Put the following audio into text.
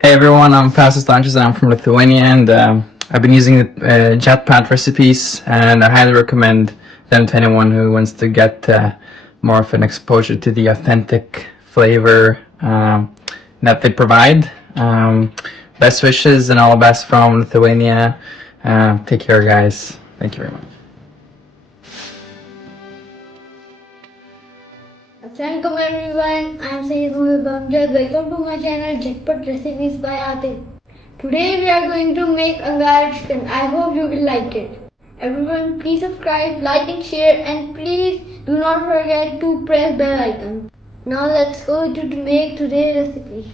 Hey everyone, I'm Pastor Stanches and I'm from Lithuania, and I've been using Jhatpat recipes, and I highly recommend them to anyone who wants to get more of an exposure to the authentic flavor that they provide. Best wishes and all the best from Lithuania. Take care, guys. Thank you very much. Assalamualaikum everyone, I am Sayyid Bamjad. Welcome to my channel Jhatpat Recipes by Atif. Today we are going to make Angara chicken. I hope you will like it. Everyone please subscribe, like and share, and please do not forget to press bell icon. Now let's go to make today's recipe.